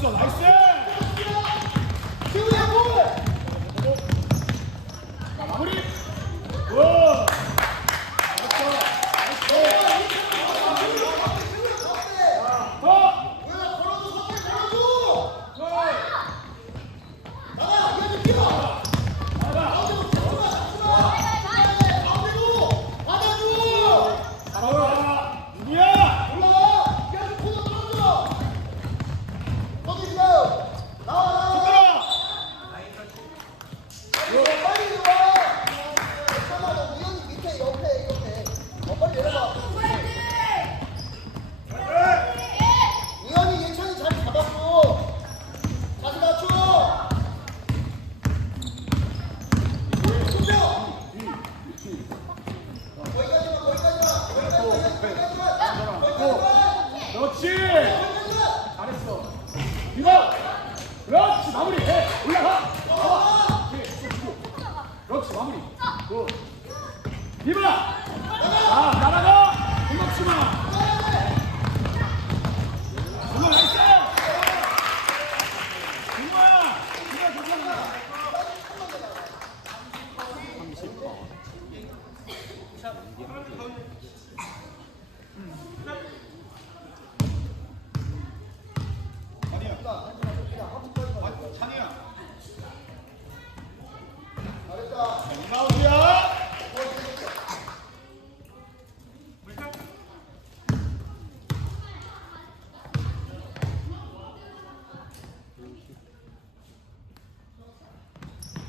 再来一次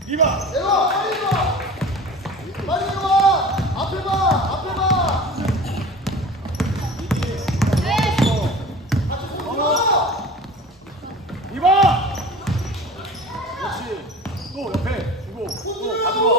2번 내가 빨리 와 빨리 와. 앞에 봐 앞에 봐. 그렇지. 또 옆에. 주고 또 손들어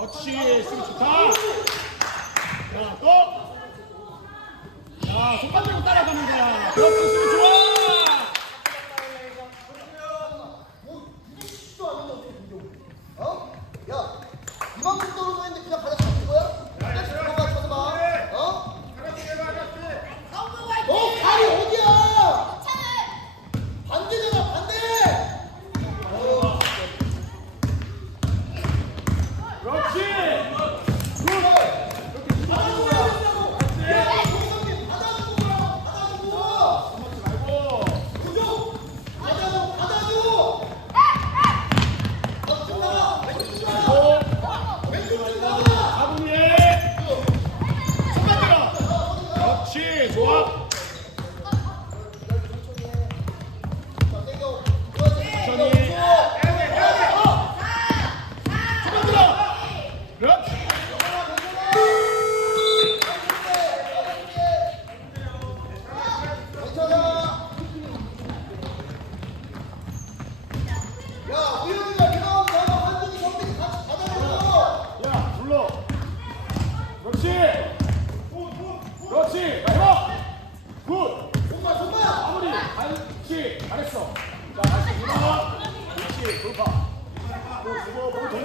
그렇지 수비 좋다. 자또자 손만 들고 따라가는 거야. 그렇지 수비 좋아 야, 불러. 그렇지. 그렇지. 마지막. 굿. 마무리. 그렇지. 잘했어. 자, 다시 돌파. 그렇지. 돌파. 또 주고 볼 돌려,